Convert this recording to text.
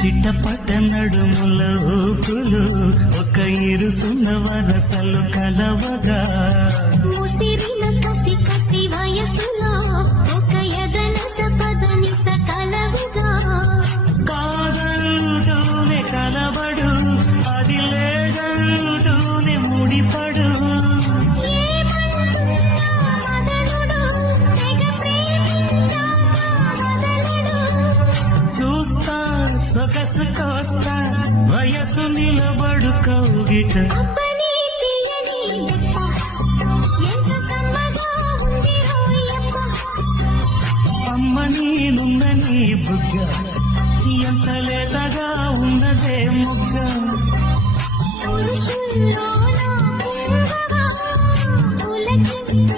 చిట్టపట నడుముల ఊపులు ఒక ఇరుసున్న వరసలు కలవగా ముసిరిన కసి కసి వయసులో ఒక ఎదనస పదనిస కలవుగా కాదంటూనే కలబడు అది లేదంటూనే ముడిపడు చూస్తా సొగసు కోస్తా వయసు నిలబడు కౌగిట అమ్మ నేనున్న నీ బుగ్గ ఎంత లేతగా ఉన్నదే మొగ్గ పురుషుల్లోనా పులకింత